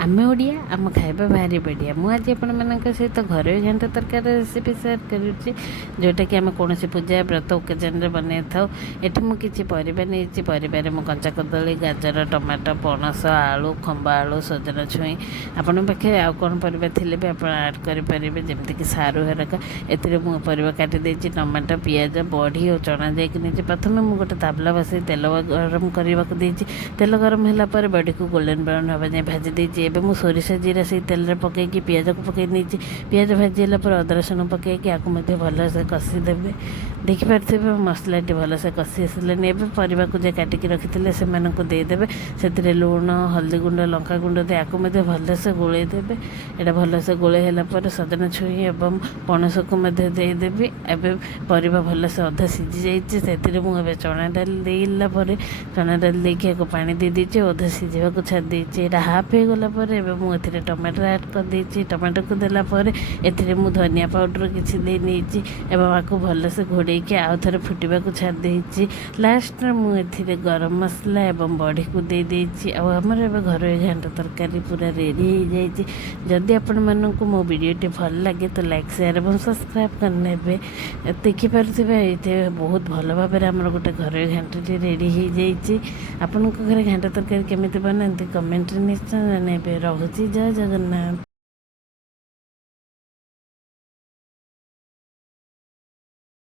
ଆମେ ଓଡ଼ିଆ, ଆମ ଖାଇବା ଭାରି ବଢ଼ିଆ। ମୁଁ ଆଜି ଆପଣମାନଙ୍କ ସହିତ ଘରୋଇ ଘାଣ୍ଟ ତରକାରୀ ରେସିପି ସେୟାର କରୁଛି, ଯେଉଁଟାକି ଆମେ କୌଣସି ପୂଜା ବ୍ରତ ଓକେଜନରେ ବନେଇଥାଉ। ଏଠି ମୁଁ କିଛି ପରିବା ନେଇଛି। ପରିବାରେ ମୁଁ କଞ୍ଚା କଦଳୀ, ଗାଜର, ଟମାଟୋ, ପଣସ, ଆଳୁ, ଖମ୍ବ ଆଳୁ, ସଜନା ଛୁଇଁ, ଆପଣଙ୍କ ପାଖେ ଆଉ କ'ଣ ପରିବା ଥିଲେ ବି ଆପଣ ଆଡ଼୍ କରିପାରିବେ, ଯେମିତିକି ସାରୁ ହେରକା। ଏଥିରେ ମୁଁ ପରିବା କାଟି ଦେଇଛି, ଟମାଟୋ, ପିଆଜ, ବଢ଼ି ଓ ଚଣା ଯାଇକି ନେଇଛି। ପ୍ରଥମେ ମୁଁ ଗୋଟେ ତାବଲା ବସାଇ ତେଲ ଗରମ କରିବାକୁ ଦେଇଛି। ତେଲ ଗରମ ହେଲା ପରେ ବଢ଼ିକୁ ଗୋଲ୍ଡେନ୍ ବ୍ରାଉନ୍ ହେବା ଯାଏଁ ଭାଜି ଦେଇଛି। ଏବେ ମୁଁ ସୋରିଷ ଜିରା ସେଇ ତେଲରେ ପକାଇକି ପିଆଜକୁ ପକାଇ ନେଇଛି। ପିଆଜ ଭାଜି ହେଲା ପରେ ଅଦା ରସୁଣ ପକାଇକି ଆକୁ ମଧ୍ୟ ଭଲସେ କଷିଦେବେ। ଦେଖିପାରୁଥିବେ ମସଲାଟି ଭଲସେ କଷି ଆସିଲାନି। ଏବେ ପରିବାକୁ ଯେ କାଟିକି ରଖିଥିଲେ ସେମାନଙ୍କୁ ଦେଇଦେବେ। ସେଥିରେ ଲୁଣ, ହଳଦୀ ଗୁଣ୍ଡ, ଲଙ୍କାଗୁଣ୍ଡ ଦେଇ ଆକୁ ମଧ୍ୟ ଭଲସେ ଗୋଳେଇ ଦେବେ। ଏଇଟା ଭଲସେ ଗୋଳେଇ ହେଲା ପରେ ସଜନା ଛୁଇଁ ଏବଂ ପଣସକୁ ମଧ୍ୟ ଦେଇଦେବି। ଏବେ ପରିବା ଭଲସେ ଅଧା ସିଝି ଯାଇଛି। ସେଥିରେ ମୁଁ ଏବେ ଚଣା ଡାଲି ଦେଇଲା ପରେ ଚଣା ଡାଲି ଦେଇକି ଆକୁ ପାଣି ଦେଇ ଦେଇଛି, ଅଧା ସିଝିବାକୁ ଛାଡ଼ି ଦେଇଛି। ଏଇଟା ହାଫ୍ ହେଇଗଲା ପରେ ଏବେ ମୁଁ ଏଥିରେ ଟମାଟୋ ଆଡ଼୍ କରିଦେଇଛି। ଟମାଟୋକୁ ଦେଲା ପରେ ଏଥିରେ ମୁଁ ଧନିଆ ପାଉଡ଼ର କିଛି ଦେଇ ନେଇଛି ଏବଂ ଆକୁ ଭଲସେ ଘୋଡ଼େଇକି ଆଉ ଥରେ ଫୁଟିବାକୁ ଛାଡ଼ି ଦେଇଛି। ଲାଷ୍ଟରେ ମୁଁ ଏଥିରେ ଗରମ ମସଲା ଏବଂ ବଢ଼ିକୁ ଦେଇ ଦେଇଛି। ଆଉ ଆମର ଏବେ ଘରୋଇ ଘାଣ୍ଟ ତରକାରୀ ପୁରା ରେଡ଼ି ହେଇଯାଇଛି। ଯଦି ଆପଣମାନଙ୍କୁ ମୋ ଭିଡ଼ିଓଟି ଭଲ ଲାଗେ ତ ଲାଇକ୍, ସେୟାର ଏବଂ ସବସ୍କ୍ରାଇବ୍ କରିନେବେ। ଦେଖିପାରୁଥିବେ ଏଇଠି ବହୁତ ଭଲ ଭାବରେ ଆମର ଗୋଟେ ଘରୋଇ ଘାଣ୍ଟଟି ରେଡ଼ି ହେଇଯାଇଛି। ଆପଣଙ୍କ ଘରେ ଘାଣ୍ଟ ତରକାରୀ କେମିତି ବନାନ୍ତି କମେଣ୍ଟରେ ନିଶ୍ଚୟ ଜଣାଇବେ। ରହୁଛି, ଜୟ ଜଗନ୍ନାଥ।